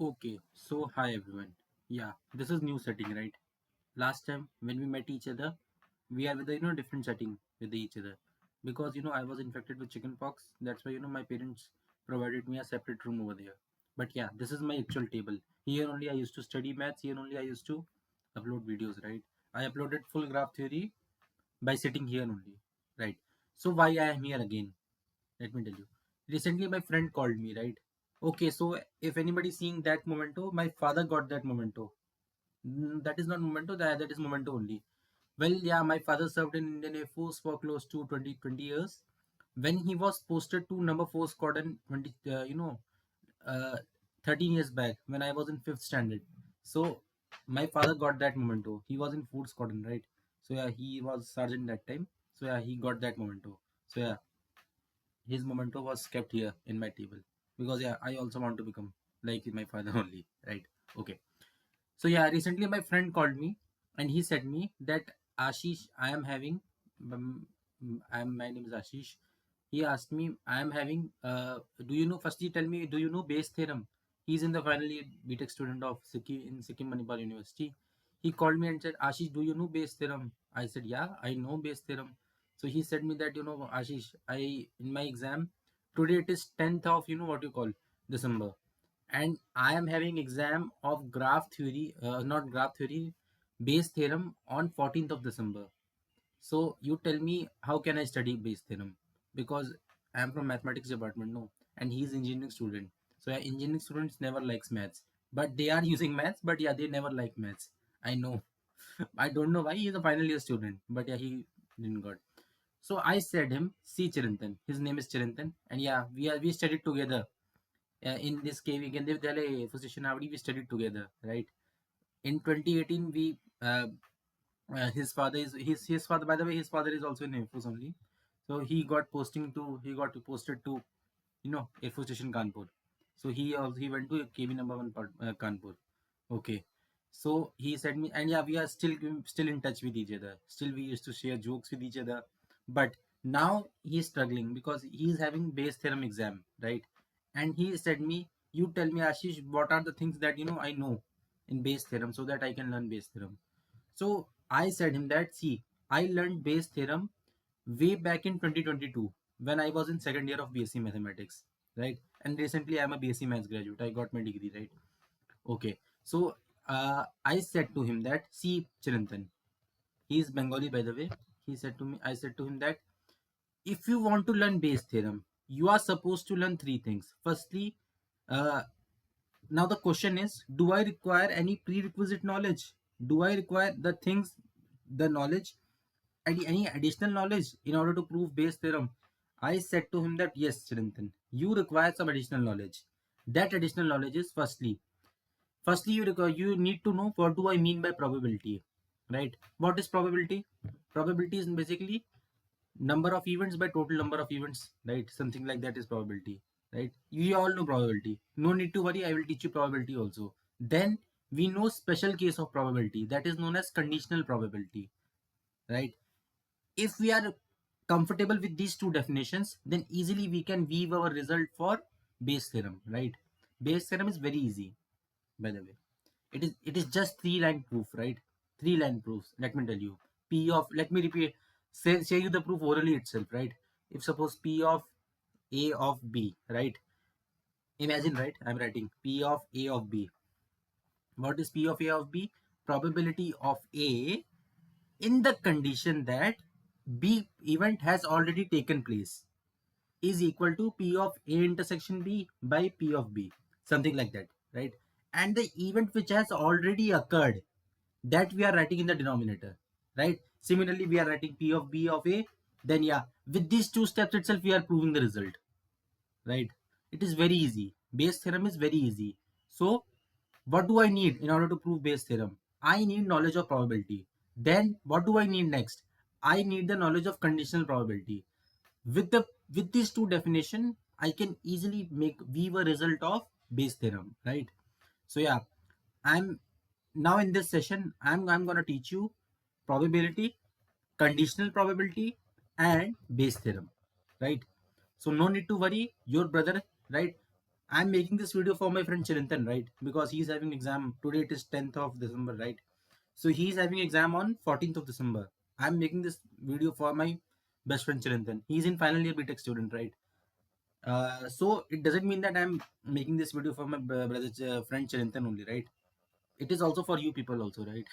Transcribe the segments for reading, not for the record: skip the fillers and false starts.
Okay, so hi everyone. Yeah, this is new setting, right? Last time when we met each other, we are with a different setting with each other because I was infected with chickenpox. That's why my parents provided me a separate room over there. But yeah, this is my actual table. Here only I used to study maths. Here only I used to upload videos, right? I uploaded full graph theory by sitting here only, right? So why I am here again? Let me tell you. Recently, my friend called me, right? Okay, so if anybody seeing that memento, my father got that memento. That is not memento, that is memento only. Well, yeah, my father served in Indian Air Force for close to 20 years. When he was posted to number 4 squadron, uh, 13 years back, when I was in 5th standard. So, my father got that memento. He was in 4th squadron, right? So, yeah, he was sergeant that time. So, yeah, he got that memento. So, yeah, his memento was kept here in my table because yeah, I also want to become like my father only, right? Okay, so yeah, recently my friend called me and he said me that Ashish, I am having um, my name is Ashish. He asked me, I am having do you know, firstly tell me, do you know Bayes theorem? He's in the final year BTech student of Sikkim Manipal University. He called me and said, Ashish, do you know Bayes theorem? I said, yeah, I know Bayes theorem. So he said me that, Ashish, I in my exam today, it is 10th of what you call December, and I am having exam of graph theory, not graph theory, Bayes theorem on 14th of December. So you tell me, how can I study Bayes theorem? Because I am from mathematics department, no, and he is engineering student. So yeah, engineering students never likes maths, but they are using maths. But yeah, they never like maths. I know. I don't know why he is a final year student, but yeah, he didn't got. So I said him, see Chirantan. His name is Chirantan, and yeah, we studied together in this KV Gandhi Vidyalaya Physician Avadi. We studied together, right? In 2018, we his father is his father. By the way, his father is also in Air Force only. So he got posted to Air Force Station Kanpur. So he went to KV number one part, Kanpur. Okay. So he said me, and yeah, we are still in touch with each other. Still, we used to share jokes with each other. But now he's struggling because he's having Bayes theorem exam, right? And he said me, you tell me, Ashish, what are the things that I know in Bayes theorem so that I can learn Bayes theorem. So I said him that, see, I learned Bayes theorem way back in 2022 when I was in second year of BSc Mathematics, right? And recently I'm a BSc Maths graduate. I got my degree, right? Okay. So I said to him that, see, Chirantan, he is Bengali by the way. I said to him that if you want to learn Bayes theorem, you are supposed to learn three things. Firstly, uh, now the question is, do I require any prerequisite knowledge? Do I require the knowledge, any additional knowledge in order to prove Bayes theorem? I said to him that yes, Chirantan, you require some additional knowledge. That additional knowledge is firstly you need to know what do I mean by probability, right? What is probability? Probability is basically number of events by total number of events, right? Something like that is probability, right? You all know probability. No need to worry. I will teach you probability also. Then we know special case of probability that is known as conditional probability, right? If we are comfortable with these two definitions, then easily we can weave our result for Bayes theorem, right? Bayes theorem is very easy, by the way. It is just three-line proof, right? Three-line proofs. Let me tell you. P of Let me repeat. Say you the proof orally itself, right? If suppose P of A of B, right? Imagine, right? I'm writing P of A of B. What is P of A of B? Probability of A in the condition that B event has already taken place is equal to P of A intersection B by P of B. Something like that, right? And the event which has already occurred, that we are writing in the denominator, right? Similarly, we are writing P of B of A. Then yeah, with these two steps itself, we are proving the result, right? It is very easy. Bayes theorem is very easy. So what do I need in order to prove Bayes theorem? I need knowledge of probability. Then what do I need next? I need the knowledge of conditional probability. With these two definition, I can easily weave a result of Bayes theorem, right? So yeah, I'm now in this session, I'm gonna teach you probability, conditional probability, and Bayes theorem, right? So no need to worry, your brother, right? I'm making this video for my friend Chirantan, right? Because he's having exam today. It is 10th of December, right? So he's having exam on 14th of December. I'm making this video for my best friend Chirantan. He's in final year BTech student, right? So it doesn't mean that I'm making this video for my brother friend Chirantan only, right? It is also for you people also, right?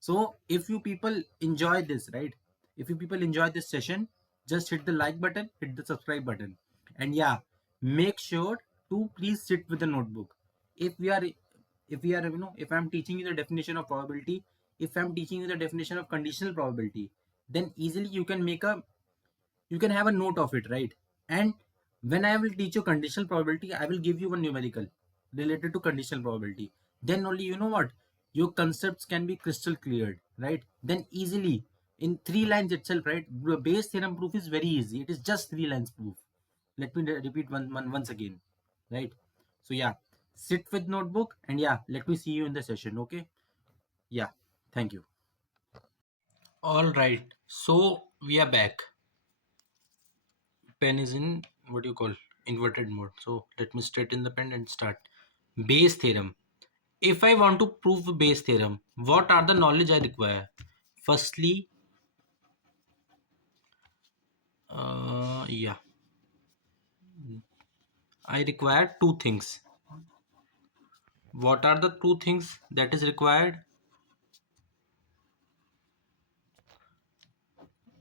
So if you people enjoy this, right? If you people enjoy this session, just hit the like button, hit the subscribe button, and yeah, make sure to please sit with the notebook. If we are, if we are, if I'm teaching you the definition of probability, if I'm teaching you the definition of conditional probability, then easily you can make a, you can have a note of it, right? And when I will teach you conditional probability, I will give you one numerical related to conditional probability. Then only, you know what, your concepts can be crystal cleared, right? Then easily in 3 lines itself, right? Bayes theorem proof is very easy. It is just 3 lines proof. Let me repeat once again, right? So yeah, sit with notebook, and yeah, let me see you in the session. Okay, yeah, thank you. All right, so we are back. Pen is in, what do you call, inverted mode. So let me straighten the pen and start. Bayes theorem. If I want to prove Bayes theorem, what are the knowledge I require? Firstly, yeah, I require two things. What are the two things that is required?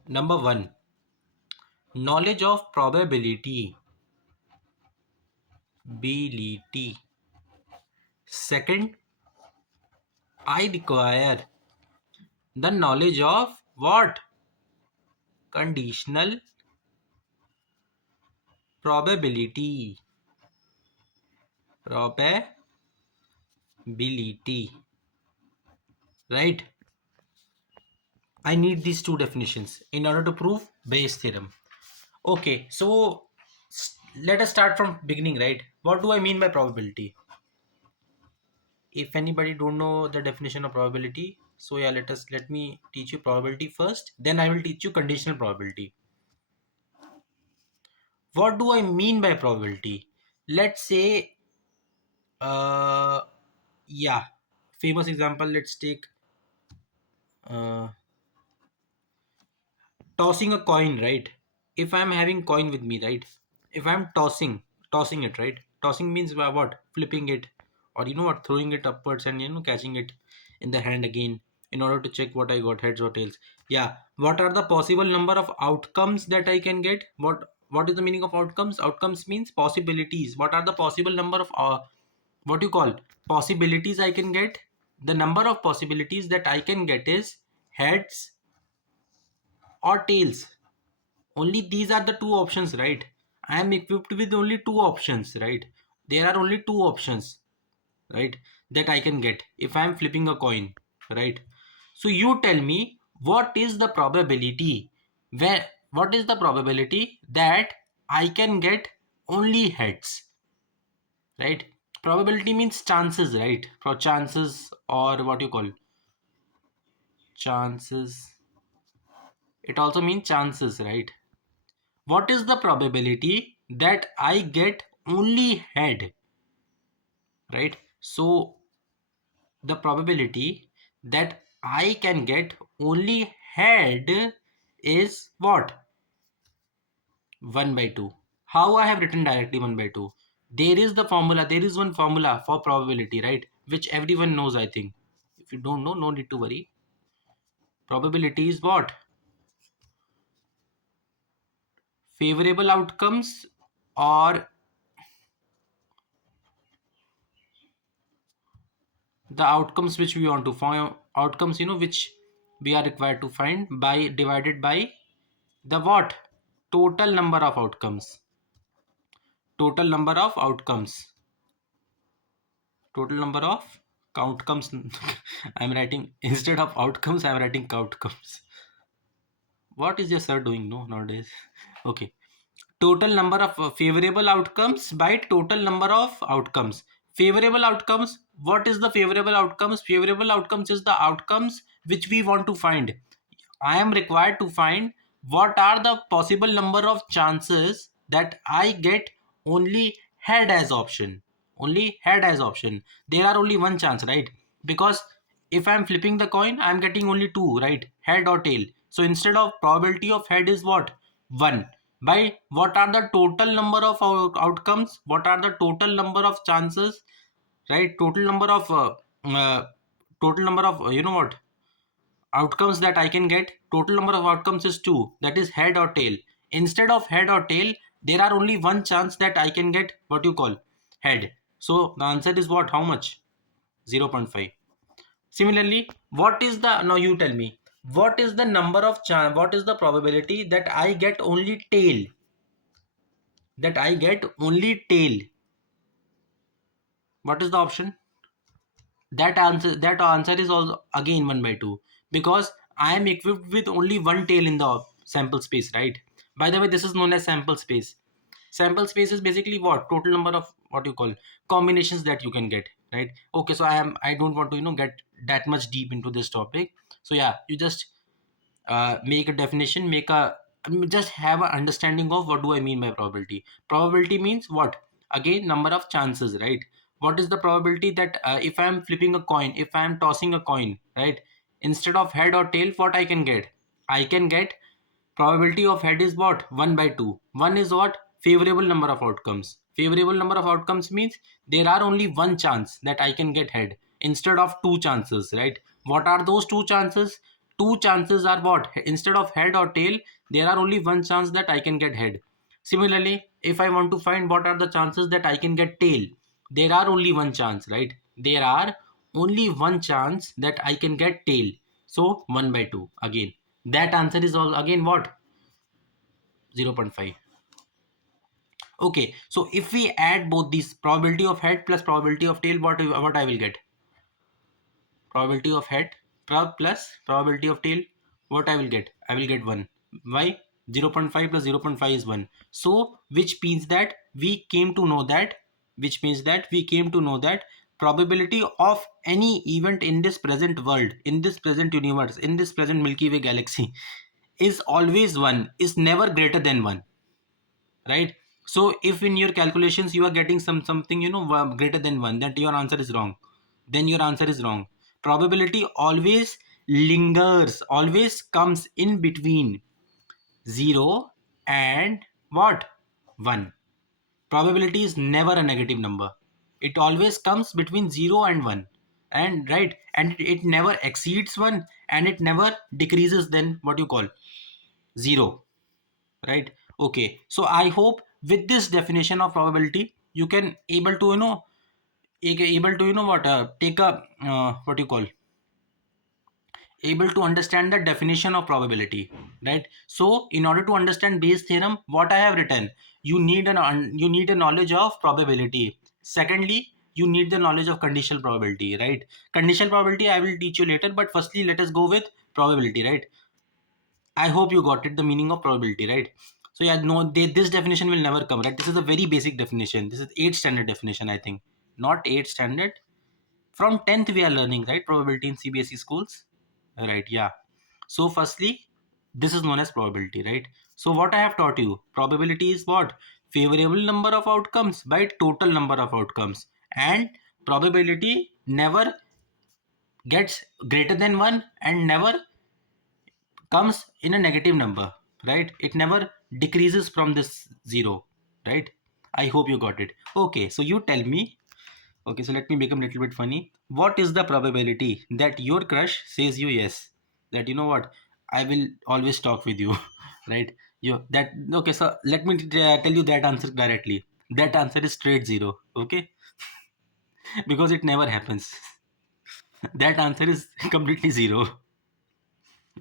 Number one, knowledge of probability. Ability. Second, I require the knowledge of what? Conditional probability. Probability. Right? I need these two definitions in order to prove Bayes theorem. Okay, so let us start from beginning, right? What do I mean by probability? If anybody don't know the definition of probability, so yeah, let me teach you probability first, then I will teach you conditional probability. What do I mean by probability? Let's say, uh, yeah, famous example. Let's take uh, tossing a coin, right? If I'm having coin with me, right? If I'm tossing it, right? Tossing means what? Flipping it, or you know what, throwing it upwards and catching it in the hand again in order to check what I got, heads or tails. Yeah, what are the possible number of outcomes that I can get? What is the meaning of outcomes? Outcomes means possibilities. What are the possible number of what you call possibilities I can get? The number of possibilities that I can get is heads or tails. Only these are the two options, right? I am equipped with only two options, right? There are only two options, right, that I can get if I am flipping a coin, right? So you tell me, what is the probability, where what is the probability that I can get only heads, right? Probability means chances, right? For chances, or what you call chances, it also means chances, right? What is the probability that I get only head, right? So the probability that I can get only head is what? 1 by 2. How I have written directly 1 by 2? There is the formula, there is one formula for probability, right? Which everyone knows, I think. If you don't know, no need to worry. Probability is what? Favorable outcomes, or the outcomes which we want to find, outcomes which we are required to find, by divided by the what? Total number of outcomes. Total number of outcomes. Total number of outcomes. I'm writing, instead of outcomes I'm writing outcomes. What is your sir doing no nowadays? Okay, total number of favorable outcomes by total number of outcomes. Favorable outcomes, what is the favorable outcomes? Favorable outcomes is the outcomes which we want to find. I am required to find what are the possible number of chances that I get only head as option. Only head as option. There are only one chance, right? Because if I'm flipping the coin, I'm getting only two, right? Head or tail. So instead of probability of head is what? 1. By what are the total number of outcomes? What are the total number of chances? Right? Uh, total number of you know what? Outcomes that I can get, total number of outcomes is 2, that is head or tail. Instead of head or tail, there are only one chance that I can get what you call head. So the answer is what? How much? 0.5. Similarly, what is the, now you tell me, what is the number of chance, what is the probability that I get only tail? That I get only tail. What is the option? That answer is also again 1 by 2, because I am equipped with only one tail in the sample space, right? By the way, this is known as sample space. Sample space is basically what? Total number of what you call combinations that you can get, right? Okay, so I don't want to get that much deep into this topic. So yeah, you just make a definition, just have an understanding of what do I mean by probability. Probability means what? Again, number of chances, right? What is the probability that if I am flipping a coin, if I am tossing a coin, right? Instead of head or tail, what I can get? I can get probability of head is what? 1 by 2. 1 is what? Favorable number of outcomes. Favorable number of outcomes means there are only one chance that I can get head instead of two chances, right? What are those two chances? Two chances are what? Instead of head or tail, there are only one chance that I can get head. Similarly, if I want to find what are the chances that I can get tail, there are only one chance, right? There are only one chance that I can get tail. So 1 by 2 again. That answer is all again what? 0.5. Okay, so if we add both these, probability of head plus probability of tail, what I will get? Probability of head plus probability of tail, what I will get? I will get 1. Why? 0.5 plus 0.5 is 1. So which means that we came to know that, probability of any event in this present world, in this present universe, in this present Milky Way galaxy is always 1, is never greater than 1, right? So if in your calculations you are getting something greater than 1, that your answer is wrong. Then your answer is wrong. Probability always lingers, always comes in between 0 and what? 1. Probability is never a negative number. It always comes between 0 and 1, and right, and it never exceeds 1, and it never decreases than what you call 0, right? Okay, so I hope with this definition of probability you can able to able to what take a what you call able to understand the definition of probability, right? So in order to understand Bayes theorem, what I have written, you need a knowledge of probability. Secondly, you need the knowledge of conditional probability, right? Conditional probability I will teach you later, but firstly let us go with probability, right? I hope you got it, the meaning of probability, right? So yeah, no, this definition will never come, right? This is a very basic definition. This is 8th standard definition, I think. Not 8th standard. From 10th we are learning, right? Probability in CBSE schools. Right, yeah. So firstly, this is known as probability, right? So what I have taught you, probability is what? Favorable number of outcomes by total number of outcomes. And probability never gets greater than 1 and never comes in a negative number, right? It never decreases from this 0, right? I hope you got it. Okay, so you tell me. Okay, so let me become a little bit funny. What is the probability that your crush says you yes? That you know what? I will always talk with you, right? You that okay? So let me tell you that answer directly. That answer is straight 0. Okay, because it never happens. That answer is completely 0.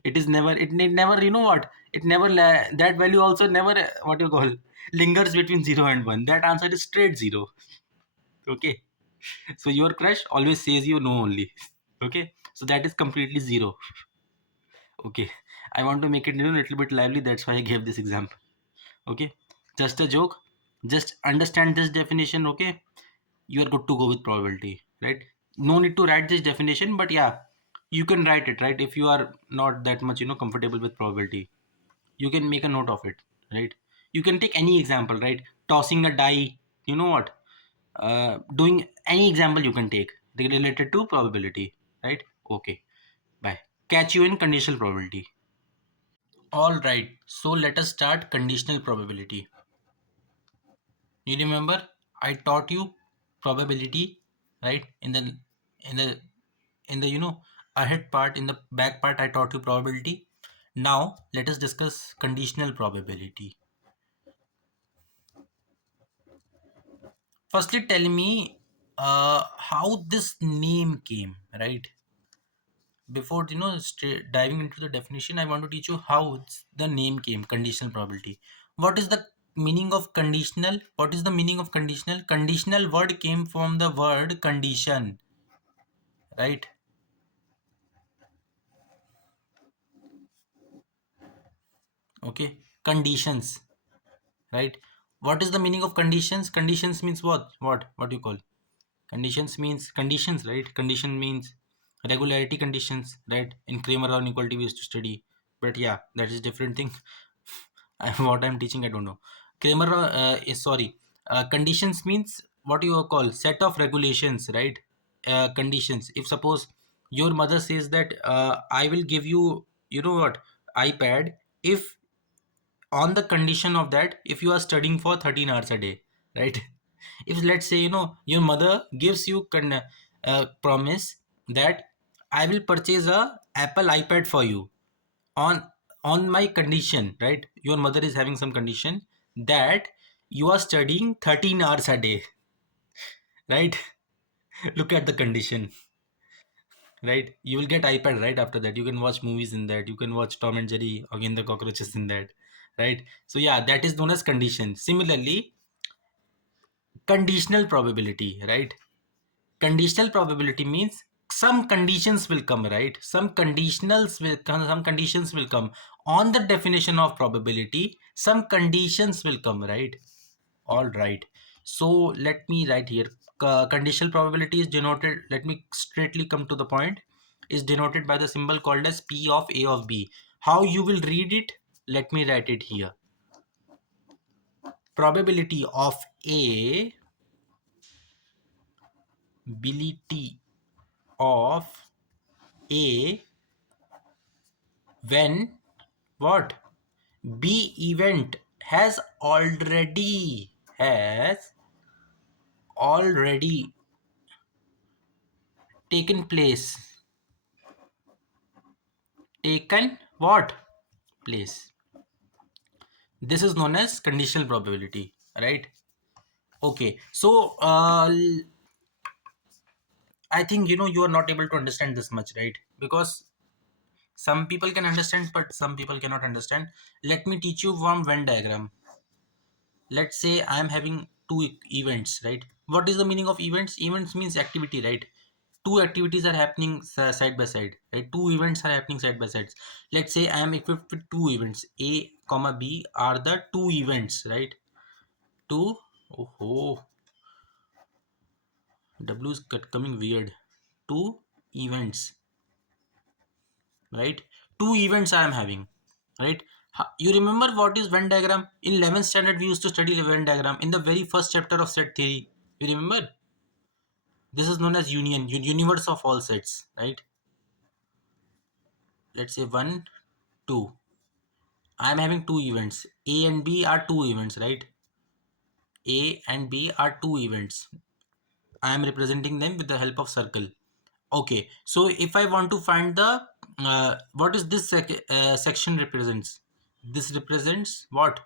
It is never. It never. You know what? It never. That value also never. What you call lingers between 0 and 1. That answer is straight 0. Okay. So your crush always says you no only. Okay. So that is completely 0. Okay. I want to make it a little bit lively. That's why I gave this example. Okay. Just a joke. Just understand this definition. Okay. You are good to go with probability, right? No need to write this definition, but yeah, you can write it, right? If you are not that much comfortable with probability, you can make a note of it, right? You can take any example, right? Tossing a die, you know what, doing any example you can take related to probability, right? Okay, bye. Catch you in conditional probability. All right, so let us start conditional probability. You remember I taught you probability, right? In the ahead part, in the back part, I taught you probability. Now let us discuss conditional probability. Firstly, tell me how this name came, right? Before diving into the definition, I want to teach you how the name came, conditional probability. What is the meaning of conditional? What is the meaning of conditional? Conditional word came from the word condition, right? Okay, conditions, right? What is the meaning of conditions? Conditions means what do you call? Conditions means conditions, right? Condition means regularity conditions, right? In Kramer or inequality we used to study. But yeah, that is different thing. What I'm teaching, I don't know. Kramer is sorry. Conditions means what you call set of regulations, right? Conditions. If suppose your mother says that I will give you, you know what, iPad, if on the condition of that, if you are studying for 13 hours a day, right? If let's say your mother gives you promise that I will purchase a Apple iPad for you on my condition, right? Your mother is having some condition that you are studying 13 hours a day, right? Look at the condition, right? You will get iPad, right? After that you can watch movies in that, you can watch Tom and Jerry, again the cockroaches in that, right? So yeah, that is known as condition. Similarly, conditional probability, right? Conditional probability means some conditions will come, right? Some conditions will come on the definition of probability. Some conditions will come, right? All right, so let me write here. Conditional probability is denoted, let me straightly come to the point, is denoted by the symbol called as P of A of B. How you will read it, let me write it here. Probability of A, ability of A, when what, B event has already taken place, taken what place. This is known as conditional probability, right? Okay, so I think you are not able to understand this much, right? Because some people can understand but some people cannot understand. Let me teach you one Venn diagram. Let's say I am having two events, right? What is the meaning of events? Events means activity, right? Two activities are happening side by side, right? Two events are happening side by side. Let's say I am equipped with two events, A comma B are the two events, right? Two, oh, W is coming weird. Two events, right? Two events I am having, right? You remember what is Venn diagram? In 11th standard, we used to study the Venn diagram in the very first chapter of set theory. You remember? This is known as union, universe of all sets, right? Let's say 1, 2. I am having two events. A and B are two events, right? A and B are two events. I am representing them with the help of circle. Okay, so if I want to find the what is this section represents? This represents what?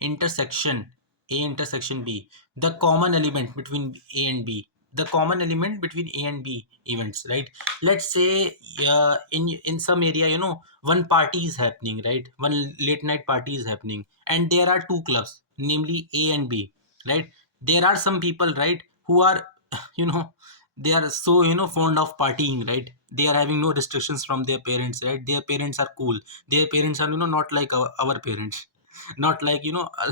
Intersection A intersection B. The common element between A and B. The common element between A and B events, right? Let's say in some area, one party is happening, right? One late night party is happening, and there are two clubs, namely A and B, right? There are some people, right, who are you know they are so fond of partying, right? They are having no restrictions from their parents, right? Their parents are cool. Their parents are not like our parents, not like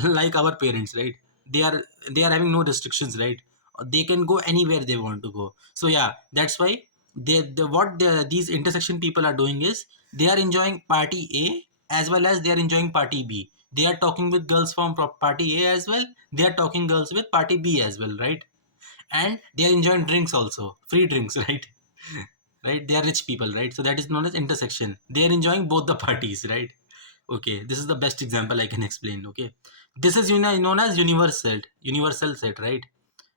like our parents, right? They are having no restrictions, right? They can go anywhere they want to go. So yeah, that's why these intersection people are doing is they are enjoying party A as well as they are enjoying party B. They are talking with girls from party A as well. They are talking girls with party B as well, right? And they are enjoying drinks also, free drinks, right? Right? They are rich people, right? So that is known as intersection. They are enjoying both the parties, right? Okay, this is the best example I can explain. Okay, this is known as universal set, right?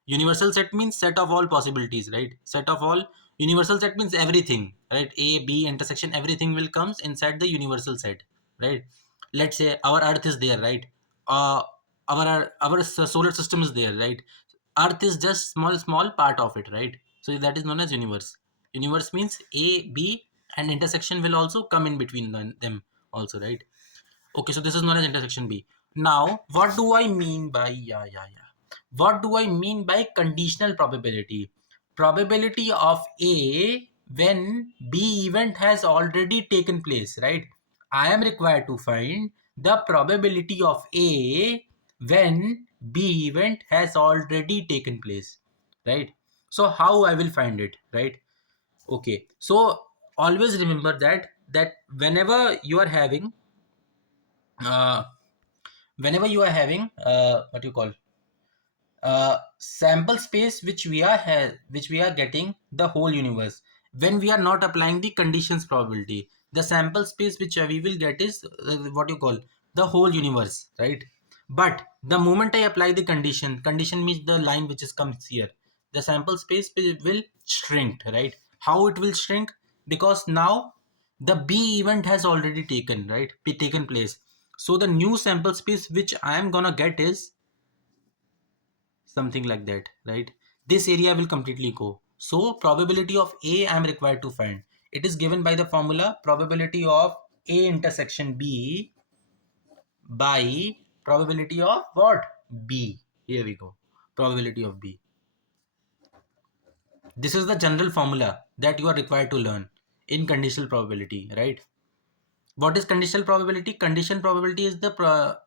Universal set means set of all possibilities, right? Set of all universal set means everything, right? A, B, intersection, everything will comes inside the universal set, right? Let's say our Earth is there, right? Uh, our solar system is there, right? Earth is just small part of it, right? So that is known as universe. Universe means A, B, and intersection will also come in between them also, right? Okay, so this is known as intersection B. Now, what do I mean by What do I mean by conditional probability? Probability of A when B event has already taken place, right? I am required to find the probability of A when B event has already taken place, right? So how I will find it, right? Okay, so always remember that uh, whenever you are having what you call sample space which we are getting the whole universe, when we are not applying the conditions probability, the sample space which we will get is what you call the whole universe, right? But the moment I apply the condition means the line which is comes here, the sample space will shrink, right? How it will shrink? Because now the B event has already taken place. So the new sample space which I am gonna get is something like that, right? This area will completely go. So probability of A I am required to find. It is given by the formula probability of A intersection B by probability of what? B. Here we go. Probability of B. This is the general formula that you are required to learn in conditional probability, right? What is conditional probability? Condition probability is the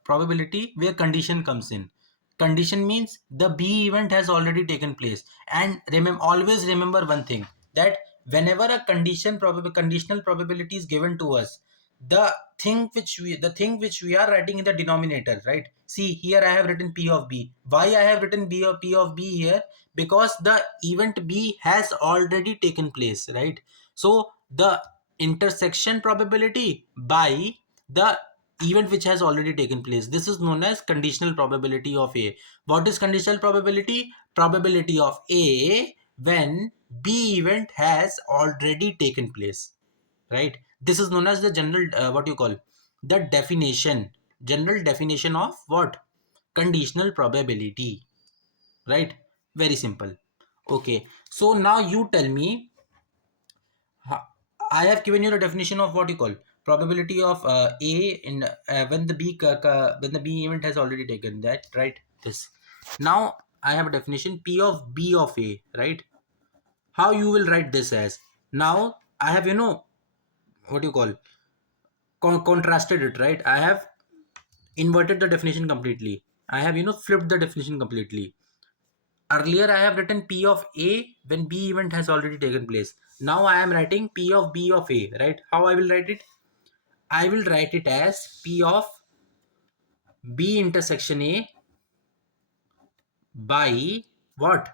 probability where condition comes in. Condition means the B event has already taken place. And always remember one thing, that whenever a conditional probability is given to us, the thing which we are writing in the denominator, right? See here I have written P of B. Why I have written P of B here? Because the event B has already taken place, right? So the intersection probability by the event which has already taken place, this is known as conditional probability of A. What is conditional probability? Probability of A when B event has already taken place, right? This is known as the general what you call the definition, general definition of what? Conditional probability, right? Very simple. Okay, so now you tell me, I have given you the definition of what you call probability of A in when the B event has already taken that, right? This. Now I have a definition P of B of A, right? How you will write this as? Now I have what you call contrasted it, right? I have inverted the definition completely. I have flipped the definition completely. Earlier I have written P of A when B event has already taken place. Now I am writing P of B of A, right? How I will write it? I will write it as P of B intersection A by what?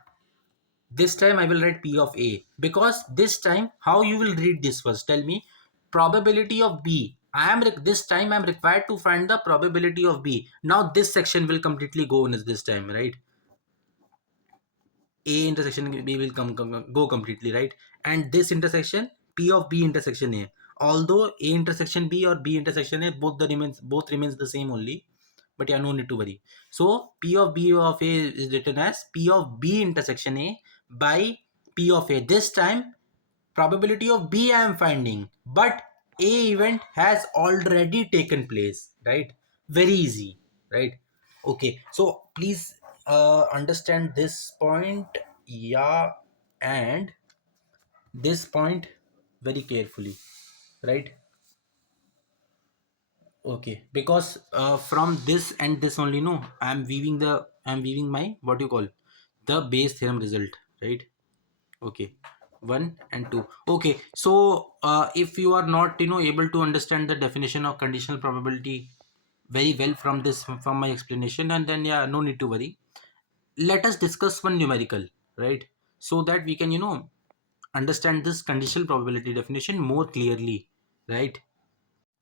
This time I will write P of A, because this time how you will read this first? Tell me. Probability of B. This time I am required to find the probability of B. Now this section will completely go on as this time, right? A intersection B will go completely, right? And this intersection P of B intersection A. Although A intersection B or B intersection A both remains the same only, but yeah, no need to worry. So P of B of A is written as P of B intersection A by P of A. This time probability of B I am finding, but A event has already taken place, right? Very easy, right? Okay, so please understand this point, yeah, and this point very carefully, right? Okay, because from this and this only, no, I'm weaving my what you call the base theorem result, right? Okay, 1 and 2. Okay, so if you are not able to understand the definition of conditional probability, very well from this, from my explanation, and then yeah, no need to worry. Let us discuss one numerical, right? So that we can understand this conditional probability definition more clearly, right?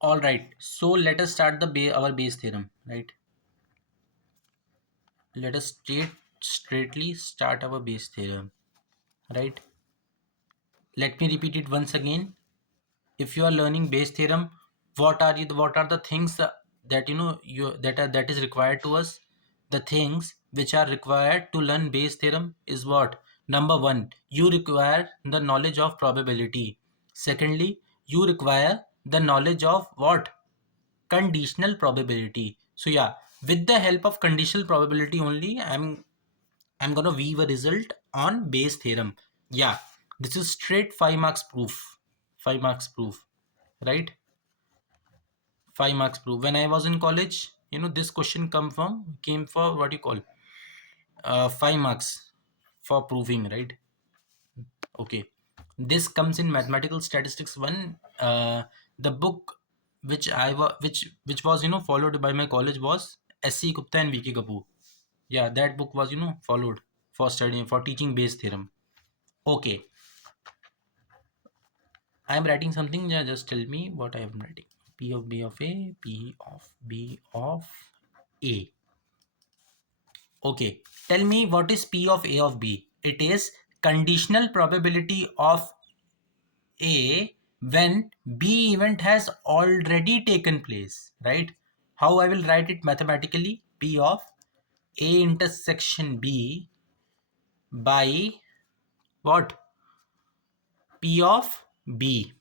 All right, so let us start the our base theorem, right? Let us straightly start our base theorem, right? Let me repeat it once again. If you are learning base theorem, what are the things that you that is required to us? The things which are required to learn base theorem is what? Number one, you require the knowledge of probability. Secondly, you require the knowledge of what? Conditional probability. So yeah, with the help of conditional probability only, I'm gonna weave a result on base theorem. Yeah, this is straight 5 marks proof. 5 marks proof, right? 5 marks proof. When I was in college, this question came for what you call 5 marks for proving, right? Okay. This comes in mathematical statistics 1. The book which which was followed by my college was SC Gupta and VK Kapoor. Yeah, that book was followed for studying, for teaching base theorem. Okay, I am writing something. Yeah, just tell me what I am writing. P of B of A, P of B of A. Okay, tell me what is P of A of B. It is conditional probability of A when B event has already taken place, right? How I will write it mathematically? P of A intersection B by what? P of B.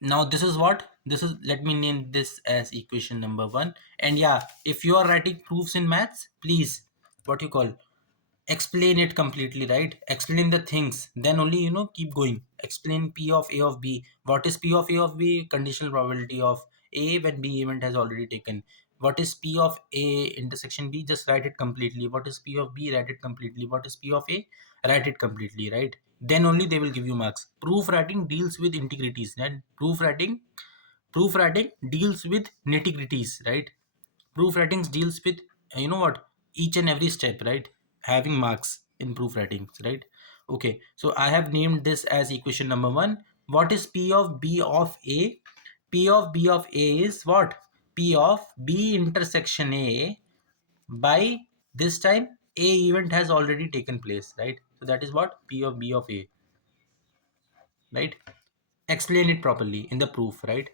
Now this is what? This is, let me name this as equation number 1. And yeah, if you are writing proofs in maths, please, what you call, explain it completely, right? Explain the things, then only keep going. Explain P of A of B. What is P of A of B? Conditional probability of A when B event has already taken. What is P of A intersection B? Just write it completely. What is P of B? Write it completely. What is P of A? Write it completely, right? Then only they will give you marks. Proof writing deals with integrities, and proof writing deals with nitty-gritties, right? Proof writings deals with what, each and every step, right? Having marks in proof writings, right? Okay, so I have named this as equation number 1. What is P of B of A? P of B of A is what? P of B intersection A by, this time A event has already taken place, right? So that is what? P of B of A, right? Explain it properly in the proof, right?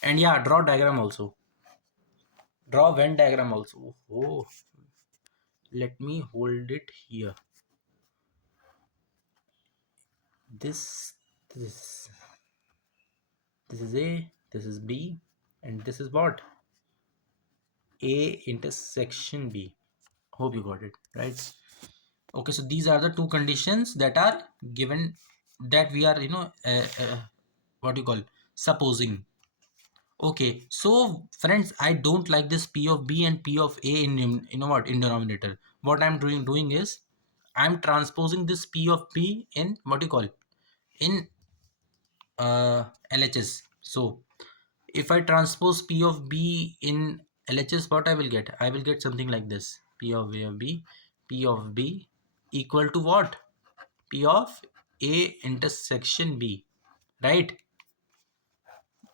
And yeah, draw diagram also. Draw Venn diagram also. Oh, let me hold it here. This this this is A, this is B, and this is what? A intersection B. Hope you got it, right? Okay, so these are the two conditions that are given, that we are what you call, supposing. Okay, so friends, I don't like this P of B and P of A in what, in denominator. What I'm doing is I'm transposing this P of B in what you call, in LHS. So if I transpose P of B in LHS, what I will get? I will get something like this. P of A of B, P of B equal to what? P of A intersection B, right?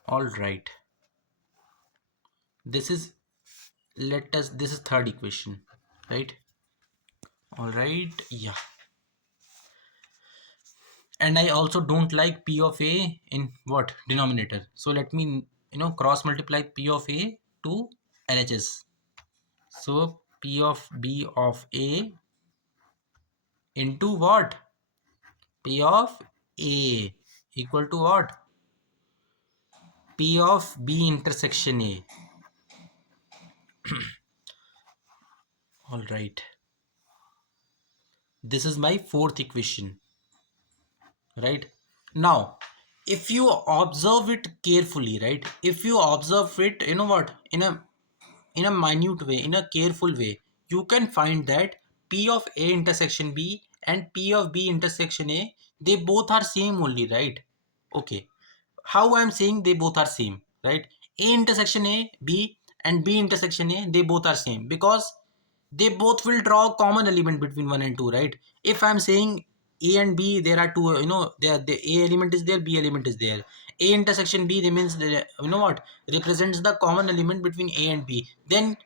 All right. This is, this is third equation, right? All right, yeah. And I also don't like P of A in what, denominator. So let me cross multiply P of A to LHS. So P of B of A into what? P of A equal to what? P of B intersection A. All right. This is my fourth equation, right? Now, if you observe it carefully, right? If you observe it, what? In a minute way, in a careful way, you can find that P of A intersection B and P of B intersection A, they both are same only, right? Okay. How I am saying they both are same, right? A intersection A, B and B intersection A, they both are same because they both will draw a common element between 1 and 2, right? If I'm saying A and B, there are two, the A element is there, B element is there. A intersection B remains, represents the common element between A and B. Then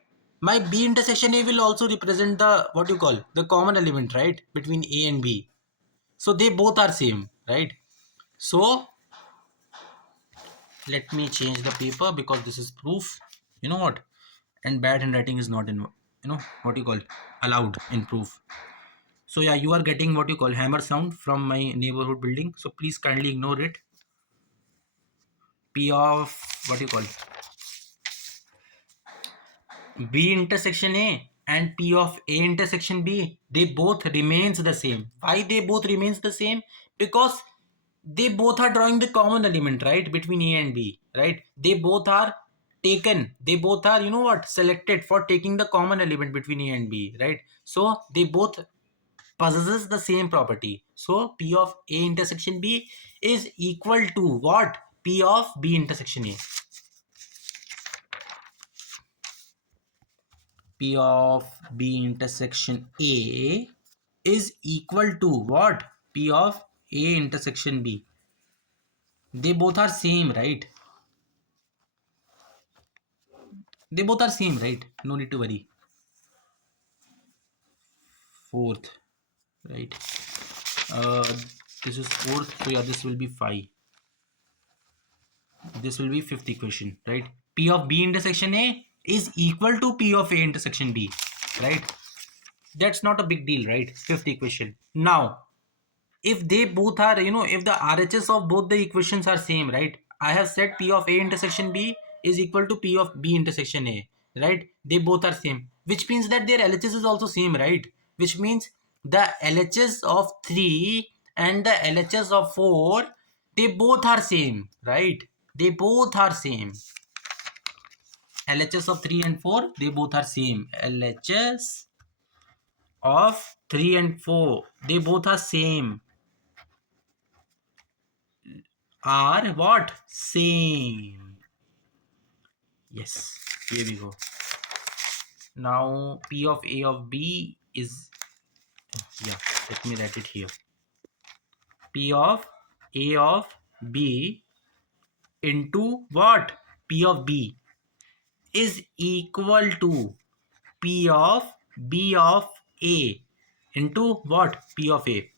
my B intersection A will also represent the, the common element, right? Between A and B. So they both are same, right? So let me change the paper because this is proof. You know what? And bad handwriting is not in, allowed in proof. So yeah, you are getting what you call hammer sound from my neighborhood building. So please kindly ignore it. P of B intersection A and P of A intersection B, they both remains the same. Why they both remains the same? Because they both are drawing the common element, right, between A and B, right? They both are taken, they both are, selected for taking the common element between A and B, right? So they both possesses the same property. So P of A intersection B is equal to what? P of B intersection A. P of B intersection A is equal to what? P of A intersection B. They both are same, right? They both are same, right? No need to worry. Fourth, right? Uh, this is fourth, so yeah, this will be 5. This will be fifth equation, right? P of B intersection A is equal to P of A intersection B, right? That's not a big deal, right? Fifth equation. Now, if they both are, if the RHS of both the equations are same, right? I have said P of A intersection B is equal to P of B intersection A, right? They both are same, which means that their LHS is also same, right? Which means the LHS of 3 and the LHS of 4, they both are same, right? They both are same. LHS of 3 and 4, they both are same. LHS of 3 and 4, they both are same. Are what? Same. Yes, here we go. Now P of A of B is, yeah, let me write it here. P of A of B into what? P of B is equal to P of B of A into what? P of A.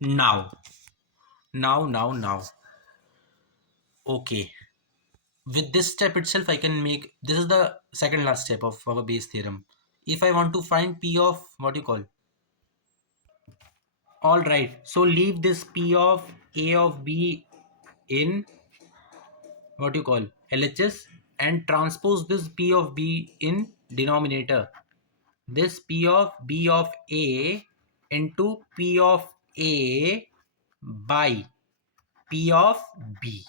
Now. Okay. With this step itself, I can make, this is the second last step of our base theorem. If I want to find P of, all right, so leave this P of A of B in LHS and transpose this P of B in denominator. This P of B of A into P of A by P of B,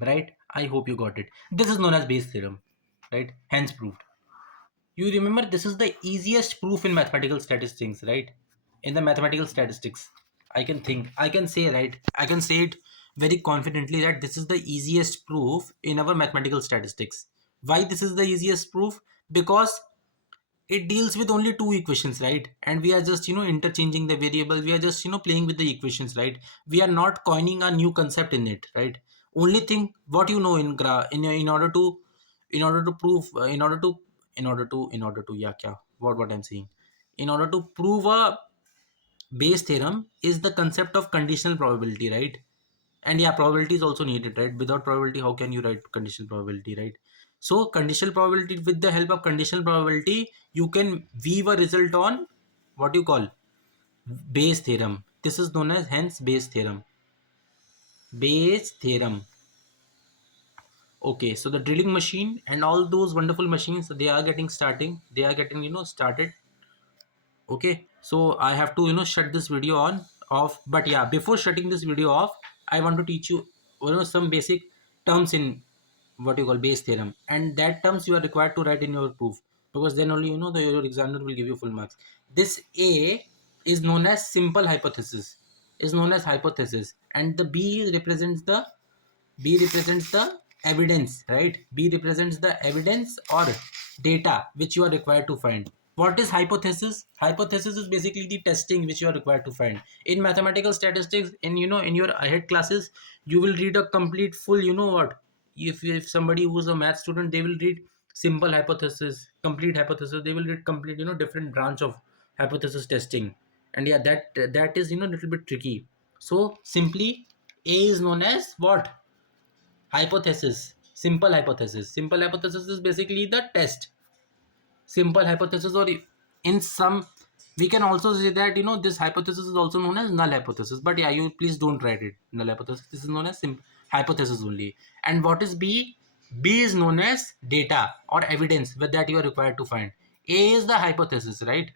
right? I hope you got it. This is known as base theorem, right? Hence proved. You remember, this is the easiest proof in mathematical statistics, right? In the mathematical statistics, I can say, right? I can say it very confidently that this is the easiest proof in our mathematical statistics. Why this is the easiest proof? Because it deals with only two equations, right? And we are just, interchanging the variable. We are just, playing with the equations, right? We are not coining a new concept in it, right? Only thing what you know in in order to prove yeah, kya, what I'm saying, in order to prove a base theorem is the concept of conditional probability, right? And yeah, probability is also needed, right? Without probability, how can you write conditional probability, right? So conditional probability, with the help of conditional probability, you can weave a result on what you call base theorem. This is known as hence base theorem. Base theorem. Okay, so the drilling machine and all those wonderful machines, they are getting started. Okay, so I have to shut this video on off. But yeah, before shutting this video off, I want to teach you, some basic terms in base theorem, and that terms you are required to write in your proof, because then only your examiner will give you full marks. This A is known as simple hypothesis, and the B represents the evidence, right? B represents the evidence or data which you are required to find. What is hypothesis? Hypothesis is basically the testing which you are required to find. In mathematical statistics, in your ahead classes, you will read a complete full, what? If somebody who's a math student, they will read simple hypothesis, complete hypothesis, they will read complete, different branch of hypothesis testing. And yeah, that is, a little bit tricky. So simply A is known as what? Hypothesis. Simple hypothesis. Simple hypothesis is basically the test. Simple hypothesis, or in some, we can also say that this hypothesis is also known as null hypothesis. But yeah, you please don't write it null hypothesis. This is known as hypothesis only. And what is B? B is known as data or evidence with that you are required to find. A is the hypothesis, right?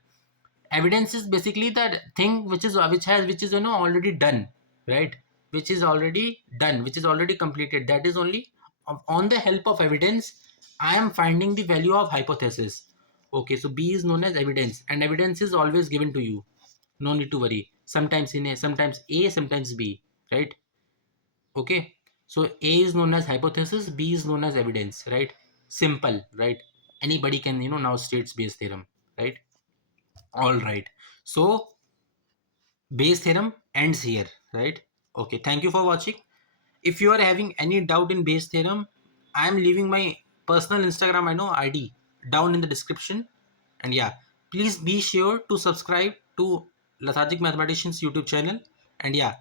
Evidence is basically that thing which is already done, right? Which is already done, which is already completed. That is only on the help of evidence I am finding the value of hypothesis. Okay, so B is known as evidence, and evidence is always given to you. No need to worry. Sometimes in A, sometimes A, sometimes B, right? Okay, so A is known as hypothesis, B is known as evidence, right? Simple, right? Anybody can now states Bayes theorem, right? All right. So Bayes theorem ends here, right? Okay. Thank you for watching. If you are having any doubt in Bayes theorem, I am leaving my personal Instagram ID down in the description. And yeah, please be sure to subscribe to Lethargic Mathematician's YouTube channel. And yeah,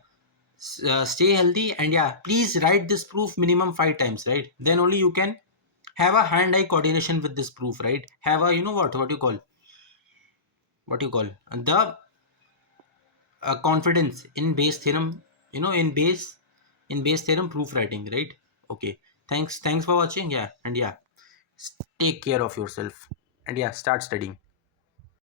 stay healthy. And yeah, please write this proof minimum 5 times, right? Then only you can have a hand-eye coordination with this proof, right? Have a the confidence in Bayes theorem, in Bayes theorem proof writing, right? Okay, thanks for watching. Yeah, and yeah, take care of yourself, and yeah, start studying.